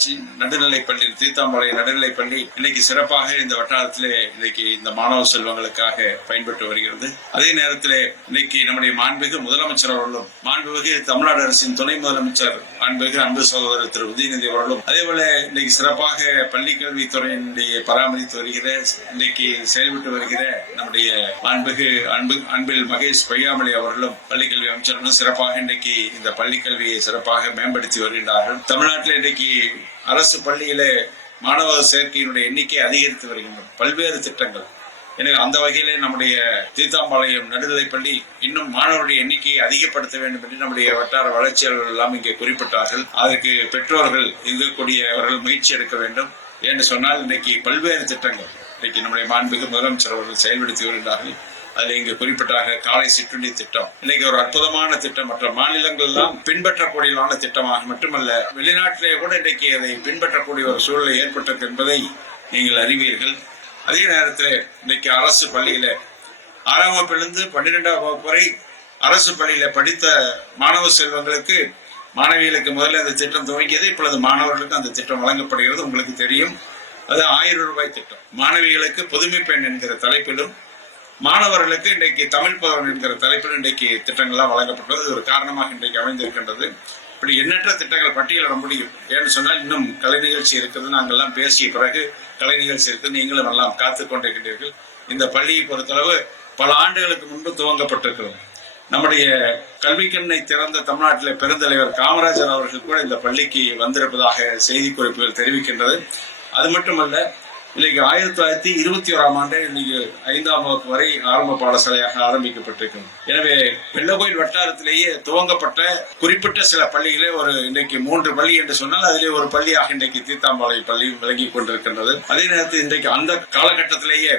ஊராட்சி நடுநிலைப்பள்ளி தீத்தாம்பாளையம் நடுநிலைப்பள்ளி இன்னைக்கு சிறப்பாக இந்த வட்டாரத்திலே இன்னைக்கு இந்த மாணவ செல்வங்களுக்காக பயன்பட்டு வருகிறது. அதே நேரத்தில் இன்னைக்கு நம்முடைய மாண்புமிகு முதலமைச்சர் அவர்களும் மாண்புமிகு தமிழ்நாடு அரசின் துணை முதலமைச்சர் மாண்புமிகு அன்பு சகோதரர் திரு உதயநிதி அவர்களும் அதேபோல இன்னைக்கு சிறப்பாக பள்ளி கல்வித்துறையினுடைய பராமரித்து வருகிற இன்னைக்கு செயல்பட்டு வருகிற நம்முடைய மாண்புமிகு அன்பில் மகேஷ் பொய்யாமொழி அவர்களும் பள்ளிக்கல்வி அமைச்சர்களும் சிறப்பாக இன்னைக்கு இந்த பள்ளிக்கல்வியை சிறப்பாக மேம்படுத்தி வருகின்றார்கள். தமிழ்நாட்டில் இன்றைக்கு அரசு பள்ளியில மாணவர் சேர்க்கையினுடைய எண்ணிக்கை அதிகரித்து வருகின்றன, பல்வேறு திட்டங்கள். எனவே அந்த வகையிலே நம்முடைய தீத்தாம்பாளையம் நடுநிலைப்பள்ளி இன்னும் மாணவருடைய எண்ணிக்கையை அதிகப்படுத்த வேண்டும் என்று நம்முடைய வட்டார வளர்ச்சியாளர்கள் எல்லாம் இங்கே குறிப்பிட்டார்கள். அதற்கு பெற்றோர்கள் இருக்கக்கூடியவர்கள் முயற்சி எடுக்க வேண்டும் என்று சொன்னால் இன்னைக்கு பல்வேறு திட்டங்கள் இன்னைக்கு நம்முடைய மாண்புமிகு முதலமைச்சர் அவர்கள் செயல்படுத்தி வருகிறார்கள். அதுல இங்கு குறிப்பிட்டாக காலை சிற்றுண்டி திட்டம் இன்னைக்கு ஒரு அற்புதமான திட்டம், மற்ற மாநிலங்கள் எல்லாம் பின்பற்றக்கூடியதான திட்டமாக மட்டுமல்ல, வெளிநாட்டிலே கூட இன்றைக்கு அதை பின்பற்றக்கூடிய ஒரு சூழலை ஏற்பட்டது என்பதை நீங்கள் அறிவீர்கள். அதே நேரத்தில் இன்னைக்கு அரசு பள்ளியில 6ஆம் வகுப்பிலிருந்து 12ஆம் வகுப்பு வரை அரசு பள்ளியில படித்த மாணவ செல்வங்களுக்கு மாணவிகளுக்கு முதல்ல அந்த திட்டம் துவங்கியது. இப்பொழுது மாணவர்களுக்கு அந்த திட்டம் வழங்கப்படுகிறது. உங்களுக்கு தெரியும், அது 1000 ரூபாய் திட்டம். மாணவிகளுக்கு புதுமை பெண் என்கிற தலைப்பிலும் மாணவர்களுக்கு இன்றைக்கு தமிழ் புதல்வன் என்கிற தலைப்பில் இன்றைக்கு திட்டங்கள்லாம் வழங்கப்பட்டது ஒரு காரணமாக இன்றைக்கு அமைந்திருக்கின்றது. இப்படி எண்ணற்ற திட்டங்கள் பட்டியலிட முடியும். ஏன்னு சொன்னால் இன்னும் கலை நிகழ்ச்சி இருக்கிறது. நாங்கள் எல்லாம் பேசிய பிறகு கலை நிகழ்ச்சி இருக்குது, நீங்களும் எல்லாம் காத்து கொண்டிருக்கின்றீர்கள். இந்த பள்ளியை பொறுத்தளவு பல ஆண்டுகளுக்கு முன்பு துவங்கப்பட்டிருக்கிறது. நம்முடைய கல்விக்கண்ணை திறந்த தமிழ்நாட்டிലെ பெருந்தலைவர் காமராஜர் அவர்கள் கூட இந்த பள்ளிக்கு வந்திருப்பதாக செய்தி குறிப்புகள் தெரிவிக்கின்றது. அது மட்டுமல்ல, இன்னைக்கு 1921ஆம் ஆண்டு இன்னைக்கு 5ஆம் வகுப்பு வரை ஆரம்ப பாடசாலையாக ஆரம்பிக்கப்பட்டிருக்கிறது. எனவே வெள்ளக்கோயில் வட்டாரத்திலேயே துவங்கப்பட்ட குறிப்பிட்ட சில பள்ளிகளே ஒரு இன்னைக்கு 3 பள்ளி என்று சொன்னால் அதிலே ஒரு பள்ளியாக இன்றைக்கு தீத்தாம்பாளையம் பள்ளி விளங்கி கொண்டிருக்கின்றது. அதே நேரத்தில் இன்றைக்கு அந்த காலகட்டத்திலேயே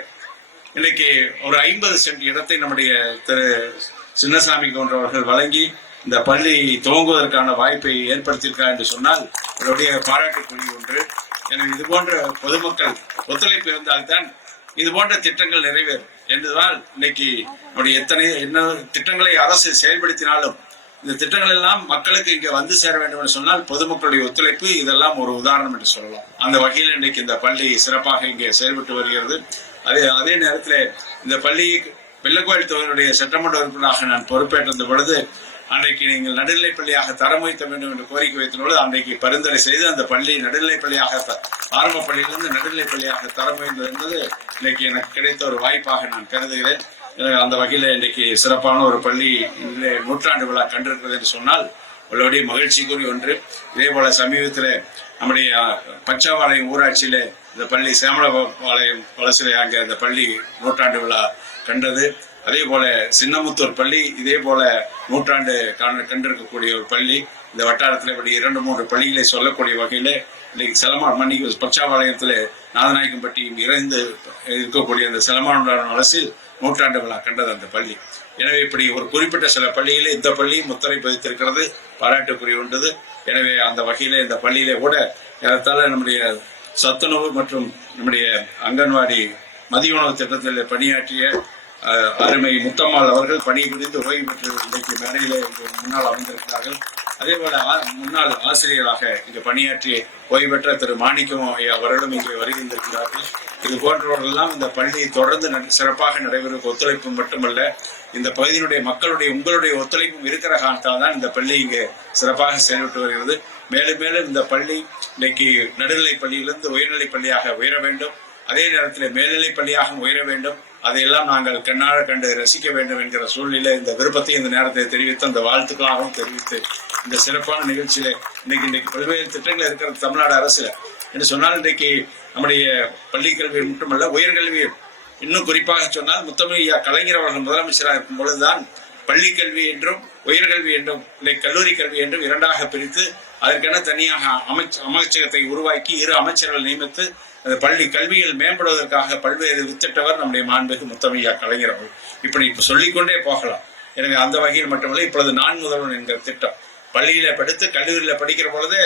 இன்னைக்கு ஒரு 50 சென்ட் இடத்தை நம்முடைய திரு சின்னசாமி போன்றவர்கள் வழங்கி இந்த பள்ளி துவங்குவதற்கான வாய்ப்பை ஏற்படுத்தியிருக்கார் என்று சொன்னால் அவருடைய பாராட்டுக்குரிய ஒன்று. எனவே இது போன்ற பொதுமக்கள் ஒத்துழைப்பு இருந்தால்தான் இது போன்ற திட்டங்கள் நிறைவேறும் என்றுதான் இன்னைக்கு நம்முடைய என்ன திட்டங்களை அரசு செயல்படுத்தினாலும் இந்த திட்டங்கள் எல்லாம் மக்களுக்கு இங்க வந்து சேர வேண்டும் என்று சொன்னால் பொதுமக்களுடைய ஒத்துழைப்பு இதெல்லாம் ஒரு உதாரணம் என்று சொல்லலாம். அந்த வகையில் இன்னைக்கு இந்த பள்ளி சிறப்பாக இங்கே செயல்பட்டு வருகிறது. அதே நேரத்தில் இந்த பள்ளி வெள்ளக்கோயில் தொகுதியுடைய சட்டமன்ற உறுப்பினராக நான் பொறுப்பேற்ற பொழுது அன்றைக்கு நீங்கள் நடுநிலைப்பள்ளியாக தரம் உயர்த்த வேண்டும் என்று கோரிக்கை வைத்தபோது அன்றைக்கு பரிந்துரை செய்து அந்த பள்ளி நடுநிலைப்பள்ளியாக ஆரம்ப பள்ளியிலிருந்து நடுநிலைப்பள்ளியாக தரம் உயர்ந்தது என்பது இன்னைக்கு எனக்கு கிடைத்த ஒரு வாய்ப்பாக நான் கருதுகிறேன். அந்த வகையில் இன்றைக்கு சிறப்பான ஒரு பள்ளி இன்றைய நூற்றாண்டு விழா கண்டிருக்கிறது என்று சொன்னால் உள்ளபடியே மகிழ்ச்சிக்குரிய ஒன்று. இதே போல சமீபத்தில் நம்முடைய பச்சாபாளையம் ஊராட்சியில இந்த பள்ளி சேமலபாளையம் வலசிலை அங்கே இந்த பள்ளி நூற்றாண்டு விழா கண்டது. அதே போல சின்னமுத்தூர் பள்ளி இதே போல நூற்றாண்டு கண்டிருக்கக்கூடிய ஒரு பள்ளி. இந்த வட்டாரத்தில் இப்படி 2-3 பள்ளிகளை சொல்லக்கூடிய வகையில இன்னைக்கு மன்னிக்கு பச்சாபாளையத்தில் நாதநாயக்கம்பட்டி இறந்து இருக்கக்கூடிய அந்த செலமான அரசில் நூற்றாண்டு விழா கண்டது அந்த பள்ளி. எனவே இப்படி ஒரு குறிப்பிட்ட சில பள்ளியிலே இந்த பள்ளி முத்திரை பதித்திருக்கிறது, பாராட்டுக்குரிய ஒன்றது. எனவே அந்த வகையில இந்த பள்ளியிலே கூட ஏறத்தாழ நம்முடைய சத்துணவு மற்றும் நம்முடைய அங்கன்வாடி மதிய உணவு திட்டத்தில் பணியாற்றிய அருமை முத்தம்மாள் அவர்கள் பணிபுரிந்து ஓய்வு பெற்று இன்றைக்கு மேடையிலே முன்னால் அமைந்திருக்கிறார்கள். அதே போல முன்னாள் ஆசிரியராக இங்கு பணியாற்றி ஓய்வு பெற்ற திரு மாணிக்கம் அவர்களும் இங்கே வருகின்றிருக்கிறார்கள். இது போன்றவர்களெல்லாம் இந்த பள்ளி தொடர்ந்து சிறப்பாக நடைபெறும் ஒத்துழைப்பு மட்டுமல்ல, இந்த பகுதியினுடைய மக்களுடைய உங்களுடைய ஒத்துழைப்பும் இருக்கிற காரணத்தால் தான் இந்த பள்ளி இங்கே சிறப்பாக செயல்பட்டு வருகிறது. மேலும் மேலும் இந்த பள்ளி இன்னைக்கு நடுநிலை பள்ளியிலிருந்து உயர்நிலை பள்ளியாக உயர வேண்டும், அதே நேரத்தில் மேல்நிலை பள்ளியாக உயர வேண்டும். அதையெல்லாம் நாங்கள் கண்ணார கண்டு ரசிக்க வேண்டும் என்கிற சூழ்நிலை இந்த விருப்பத்தை இந்த நேரத்தை தெரிவித்து அந்த வாழ்த்துக்களாகவும் தெரிவித்து இந்த சிறப்பான நிகழ்ச்சியில இன்னைக்கு பல்வேறு திட்டங்கள் இருக்கிறது தமிழ்நாடு அரசுல என்று சொன்னால் இன்றைக்கு நம்முடைய பள்ளி கல்வி மட்டுமல்ல உயர்கல்வி, இன்னும் குறிப்பாக சொன்னால் முத்தமிழ் கலைஞர் அவர்கள் முதலமைச்சராக இருக்கும் பொழுதுதான் பள்ளி கல்வி என்றும் உயர்கல்வி என்றும் இன்னைக்கு கல்லூரி கல்வி என்றும் 2ஆக பிரித்து அதற்கென தனியாக அமைச்சகத்தை உருவாக்கி 2 அமைச்சர்கள் நியமித்து அந்த பள்ளி கல்வியில் மேம்படுவதற்காக பல்வேறு வித்திட்டவர் நம்முடைய மாண்புமிகு முத்தமிழ் கலைஞர் அவர்கள். இப்படி சொல்லிக்கொண்டே போகலாம். எனவே அந்த வகையில் மட்டுமல்ல, இப்பொழுது நான் முதல்வன் என்கிற திட்டம் பள்ளியில படித்து கல்லூரியில படிக்கிற பொழுது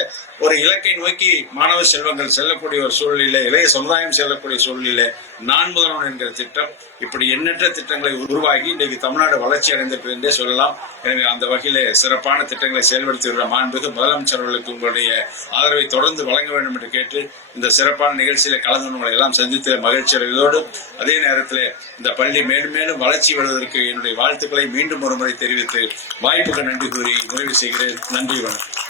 ஒரு இலக்கை நோக்கி மாணவ செல்வங்கள் செல்லக்கூடிய ஒரு சூழ்நிலை, இளைய சமுதாயம் செல்லக்கூடிய சூழ்நிலை நான் முதல்வன் என்கிற திட்டம், இப்படி எண்ணற்ற திட்டங்களை உருவாகி இன்றைக்கு தமிழ்நாடு வளர்ச்சி அடைந்திருக்கிறது என்றே சொல்லலாம். எனவே அந்த வகையில சிறப்பான திட்டங்களை செயல்படுத்தி வருகிற மாண்புமிகு முதலமைச்சர் அவர்களுக்கு உங்களுடைய ஆதரவை தொடர்ந்து வழங்க வேண்டும் என்று கேட்டு இந்த சிறப்பான நிகழ்ச்சியில கலந்து கொண்டவங்களை எல்லாம் சந்தித்த மகிழ்ச்சி அடைவதோடு அதே நேரத்தில் இந்த பள்ளி மேலும் மேலும் வளர்ச்சி வருவதற்கு என்னுடைய வாழ்த்துக்களை மீண்டும் ஒரு முறை தெரிவித்து வாய்ப்புக்கு நன்றி கூறி நிறைவு செய்கிறேன். நன்றி, வணக்கம்.